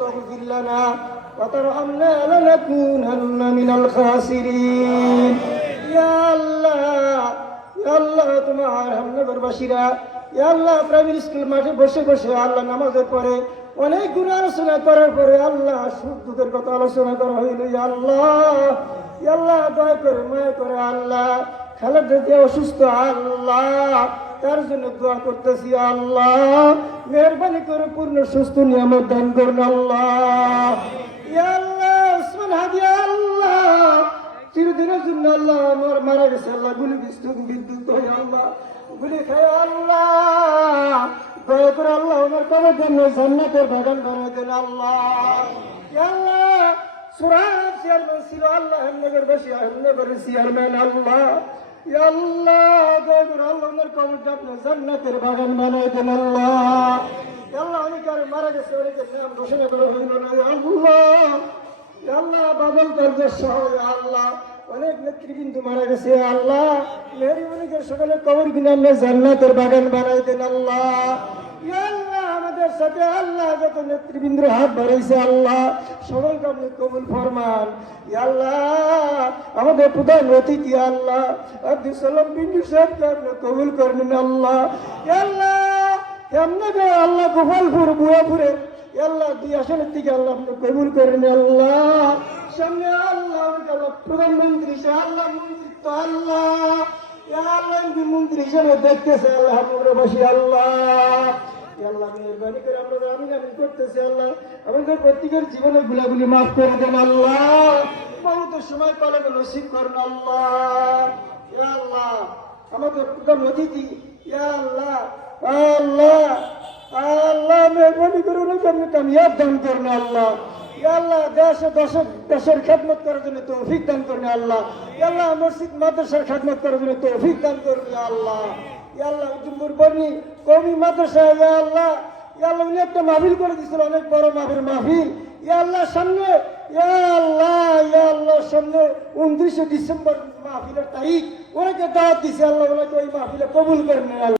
وتغفر لنا وترحمنا لنكونن من الخاسرين يا الله يا الله তোমার হামনগরবাসীরা ইয়া আল্লাহ primary school মাঠে বসে বসে আল্লাহ নামাজের পরে অনেক গুণ আলোচনা করার পরে আল্লাহ সুদূতের কথা আলোচনা করা হইল ইয়া আল্লাহ ইয়া আল্লাহ দয়া করে মায়া করে আল্লাহ খালেদ যে অসুস্থ আল্লাহ তার জন্য দোয়া করতেছি আল্লাহ, মেহরবানি করে পূর্ণ সুস্থ নিয়ামত দান করুন আল্লাহ। আল্লাহ, উসমান হাদি আল্লাহ, চিরদিনের জন্য আল্লাহ আমার মারা গেছে, আল্লাহ গুলি বিদ্যুৎ বিদ্যুৎ হয়ে, আল্লাহ গুলি খায়, আল্লাহ। দয়া করে আল্লাহ আমার কবর জন্য জান্নাতের বাগান বানায় দেন, আল্লাহ। আল্লাহ সুরাজ চেয়ারম্যান ছিল, আল্লাহ আহমনগর বাসী আহমনগরের চেয়ারম্যান, আল্লাহ। সকালে কবর কিনে জান্নাতের বাগান বানাই দেন আল্লাহ সাথে আল্লাহ যত নেতৃবৃন্দের হাত বাড়াইছে আল্লাহ সকলকে আপনি কবুল ফরমান। আল্লাহ, আমাদের প্রধান অতিথি আল্লাহ। আব্দুল সালাম বিন্দু সাহেবকে আপনি কবুল করবেন আল্লাহ। আল্লাহ এমনি আল্লাহ গোপালপুর বুয়াপুরের আল্লাহ, দুই আসনের থেকে আল্লাহ আপনি কবুল করেন আল্লাহ। সামনে আল্লাহ প্রধানমন্ত্রী সে আল্লাহ মন্ত্রিত্ব আল্লাহ। আল্লাহ মন্ত্রী হিসেবে দেখতেছে আল্লাহ আমরা আল্লাহ। দশের খেদমত করার জন্য তৌফিক দান করেন, আল্লাহ। আল্লাহ, মসজিদ, মাদ্রাসার খেদমত করার জন্য তৌফিক দান আল্লাহ। আল্লাহ উদ্দিনপুর বর্ণি কমি মাদ্রাসা, ইয়া আল্লাহ ইয়া আল্লাহ, উনি একটা মাহফিল করে দিয়েছিল, অনেক বড় মাহফিল মাহফিল। ইয়া আল্লাহ, সামনে, ইয়া আল্লাহ ইয়া আল্লাহ সামনে উনত্রিশে ডিসেম্বর মাহফিলের তারিখ, ওনাকে দাওয়াত দিছে, আল্লাহ ওনাকে ওই মাহফিলে কবুল করেন আল্লাহ